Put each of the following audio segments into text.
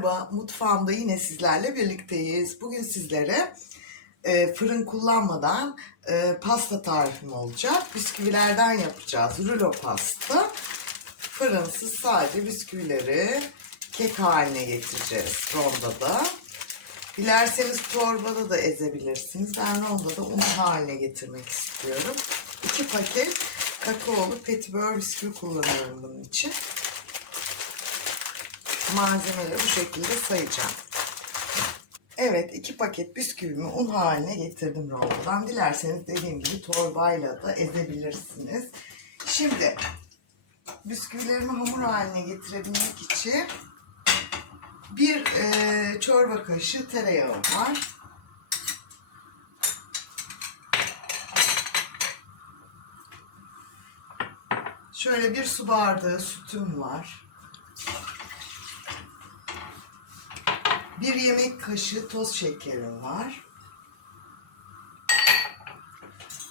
Merhaba, mutfağımda yine sizlerle birlikteyiz. Bugün sizlere e, fırın kullanmadan e, pasta tarifim olacak. Bisküvilerden yapacağız. Rulo pasta. Fırınsız sadece bisküvileri kek haline getireceğiz rondada. Dilerseniz torbada da ezebilirsiniz. Ben rondada un haline getirmek istiyorum. 2 paket kakaolu petibör bisküvi kullanıyorum bunun için malzemeleri bu şekilde sayacağım. Evet iki paket bisküvimi un haline getirdim rondodan. Dilerseniz dediğim gibi torbayla da ezebilirsiniz. Şimdi bisküvilerimi hamur haline getirebilmek için bir e, çorba kaşığı tereyağı var. Şöyle bir su bardağı sütüm var. Bir yemek kaşığı toz şekerim var.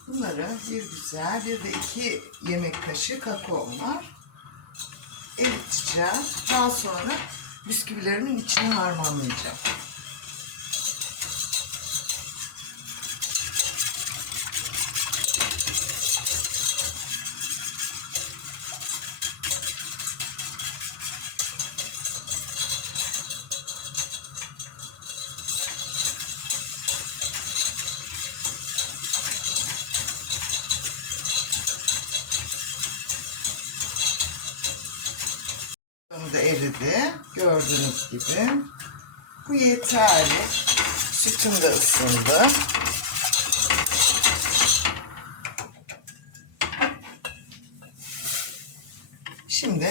Bunları bir güzel, bir de iki yemek kaşığı kakaom var. Eriteceğim. Daha sonra bisküvilerimin içine harmanlayacağım. Eridi. Gördüğünüz gibi. Bu yeterli. Sütüm de ısındı. Şimdi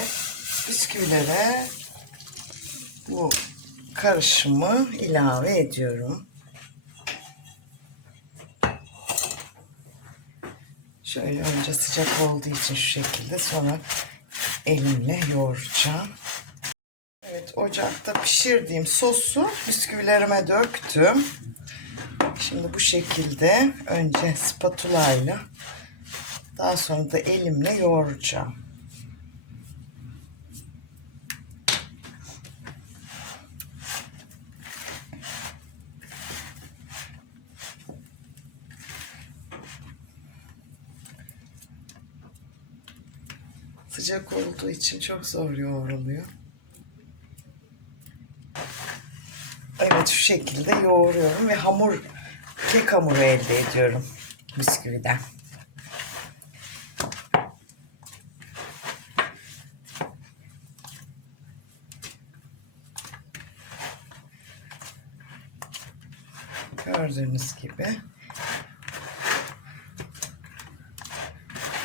bisküvilere bu karışımı ilave ediyorum. Şöyle önce sıcak olduğu için şu şekilde sonra elimle yoğuracağım. Ocakta pişirdiğim sosu bisküvilerime döktüm. Şimdi bu şekilde önce spatula ile daha sonra da elimle yoğuracağım. Sıcak olduğu için çok zor yoğruluyor. Evet şu şekilde yoğuruyorum ve hamur, kek hamuru elde ediyorum bisküviden. Gördüğünüz gibi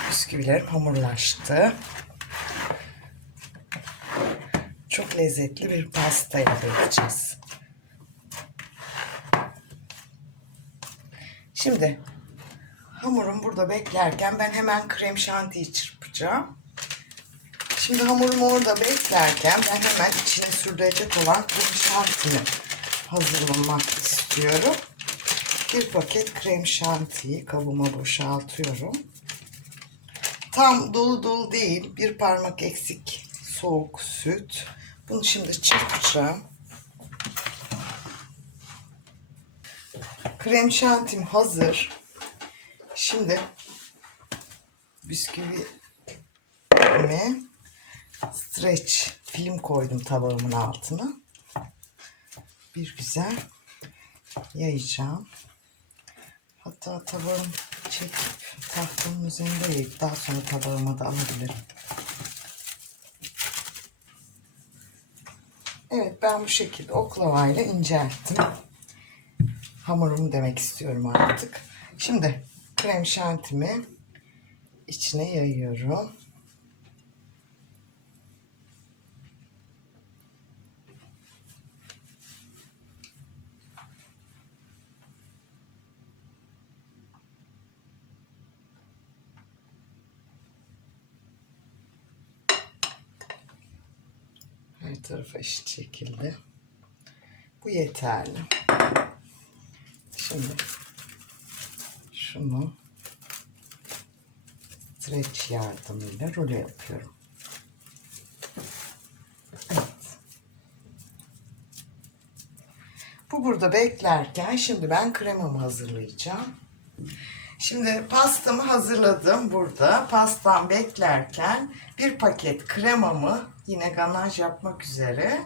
bisküvilerim hamurlaştı. Çok lezzetli bir pasta elde edeceğiz. Şimdi hamurum burada beklerken ben hemen krem şantiyi çırpacağım. Şimdi hamurum orada beklerken ben hemen içine sürülecek olan krem şantiyi hazırlamak istiyorum. Bir paket krem şantiyi kabıma boşaltıyorum. Tam dolu dolu değil, bir parmak eksik soğuk süt. Bunu şimdi çırpacağım. Krem şantim hazır. Şimdi bisküvimi streç film koydum tabağımın altına. Bir güzel yayacağım. Hatta tabağım çekip tahtamın üzerinde yayıp daha sonra tabağıma da alabilirim. Evet ben bu şekilde oklavayla incelttim. Hamurumu demek istiyorum artık. Şimdi krem şantimi içine yayıyorum. Her tarafa eşit şekilde. Bu yeterli. Şimdi şunu streç yardımıyla rulo yapıyorum. Bu burada beklerken şimdi ben kremamı hazırlayacağım. Şimdi pastamı hazırladım burada. Pastam beklerken bir paket kremamı yine ganaj yapmak üzere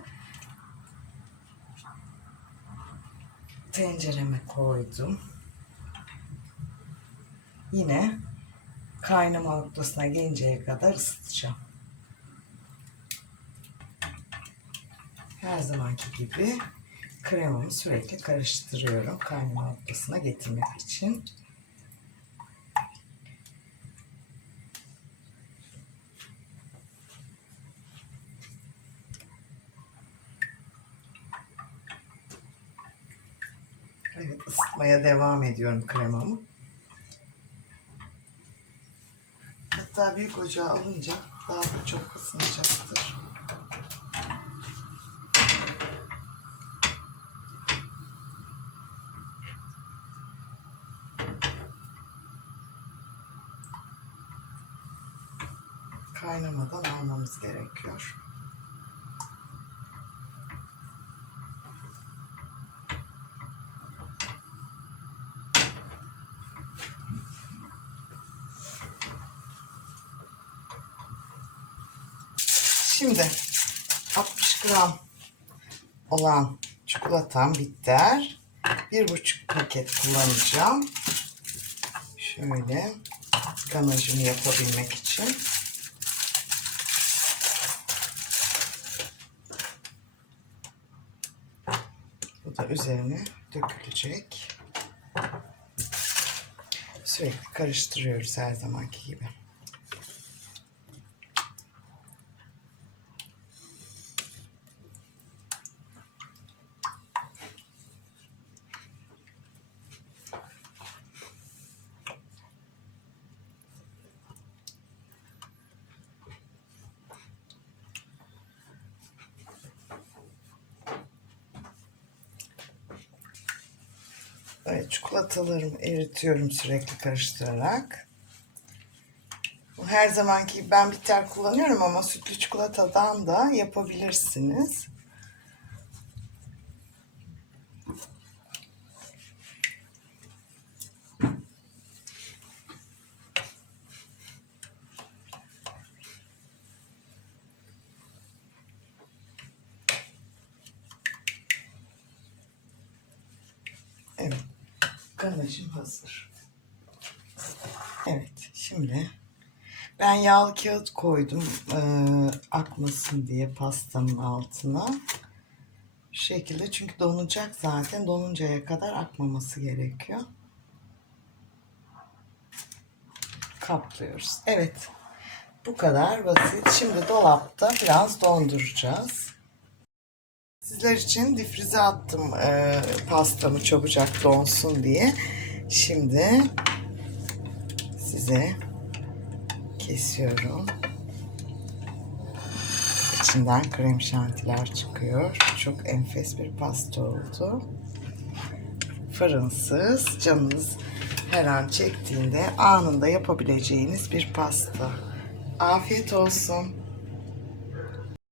tencereme koydum. Yine kaynama noktasına gelinceye kadar ısıtacağım. Her zamanki gibi kremamı sürekli karıştırıyorum kaynama noktasına getirmek için. Evet ısıtmaya devam ediyorum kremamı. Hatta büyük ocağa alınca daha da çok ısınacaktır. Kaynamadan almamız gerekiyor. Şimdi 60 gram olan çikolatam bitter. Bir buçuk paket kullanacağım. Şöyle ganajımı yapabilmek için. Bu da üzerine dökülecek. Sürekli karıştırıyoruz her zamanki gibi. Evet, çikolatalarımı eritiyorum sürekli karıştırarak. Bu her zamanki ben bitter kullanıyorum ama sütlü çikolatadan da yapabilirsiniz. Evet. Ganajım hazır. Evet. Şimdi ben yağlı kağıt koydum e, akmasın diye pastanın altına. Şu şekilde çünkü donacak zaten. Donuncaya kadar akmaması gerekiyor. Kaplıyoruz. Evet. Bu kadar basit. Şimdi dolapta biraz donduracağız. Sizler için difrize attım e, pastamı çabucak donsun diye. Şimdi size kesiyorum. İçinden krem şantiler çıkıyor. Çok enfes bir pasta oldu. Fırınsız, canınız her an çektiğinde anında yapabileceğiniz bir pasta. Afiyet olsun.